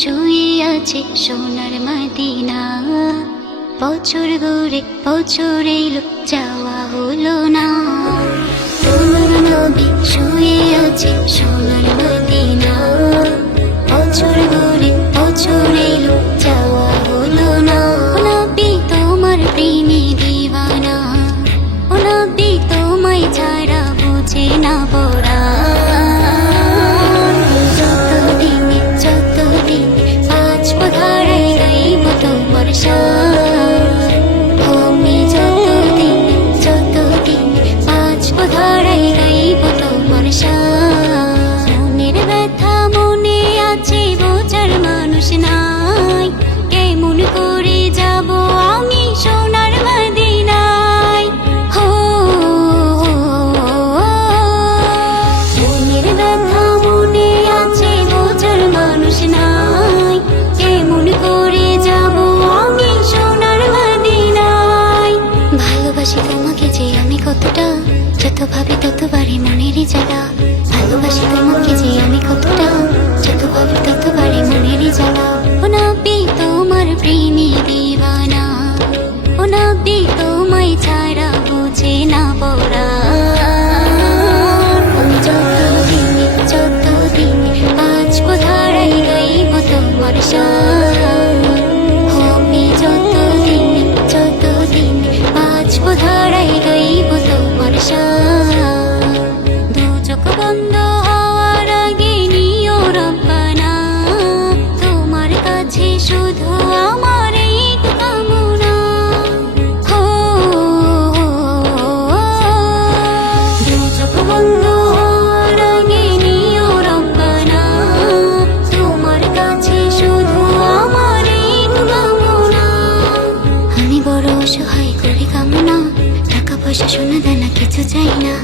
শুয়ে আছে সোনার মদিনা। বছর ঘুরে বছর এলো, যাওয়া হলো না। তোমার নবী শুয়ে আছে সোনার মদিনা। বছর ঘুরে বছর এলো, যাওয়া হলো না। ও নবী তোমার প্রেমে দিওয়ানা, ও নবী তোমায় ছাড়া বুঝে না পড়া। আমি যতদিন বাঁচব ধারাই গাইব তোমার শান। মনের ব্যথা মনে আছে, বোঝার মানুষ নাই। কেমন করে যাব আমি সোনার মদিনায়। হো মনের ব্যথা মনে আছে, বোঝার মানুষ নাই। কেমন করে যাব আমি সোনার মদিনায়। ভালোবাসি তোমাকে যে আমি কতটা, যত ভাবি তত বাড়ি মনেরই জ্বালা। ভালোবাসি তোমাকে যে আমি কতটা, যত ভাবি তত বাড়ি মনেরই জ্বালা। ও নবী তোমার প্রেমে দিওয়ানা, ও নবী তোমায় ছাড়া বুঝে না পড়া। আমি যতদিন বাঁচব ধারাই গাইব তোমার শান। আমি যতদিন বাঁচব ধারাই গাইব তোমার শান। দু চোখ বন্ধ হওয়ার আগে নিও রব্বানা, তোমার কাছে শুধু আমার এই কামনা। হো দু চোখ বন্ধ হওয়ার আগে নিও রব্বানা, তোমার কাছে শুধু আমার এই কামনা। আমি বড় অসহায় করি কামনা, টাকা পয়সা সোনা দানা কিছু চাই না।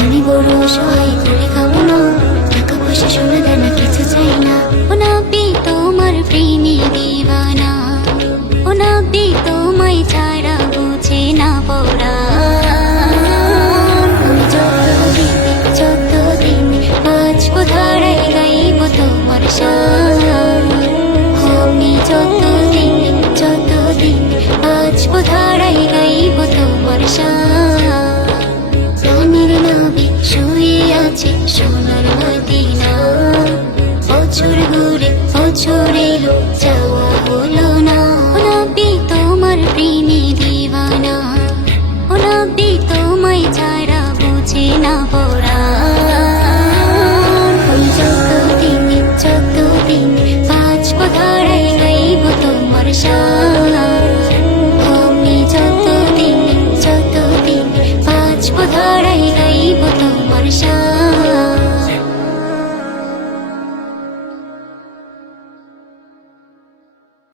আমি বড় অসহায় করি কামনা, টাকা পয়সা সোনা দানা কিছু চাই না। ও নবী তোমার প্রেমে দিওয়ানা, ও নবী তোমায় ছাড়া বুঝে না পড়া। আমি যতদিন বাঁচব ধারাই গাইব তোমার শান। আমি যতদিন বাঁচব ধারাই গাইব তোমার শান। প্রাণের নবী শুয়ে আছে সোনার মদিনা। বছর ঘুরে বছর এলো, যাওয়া হলো না। ও নবী তোমার প্রেমে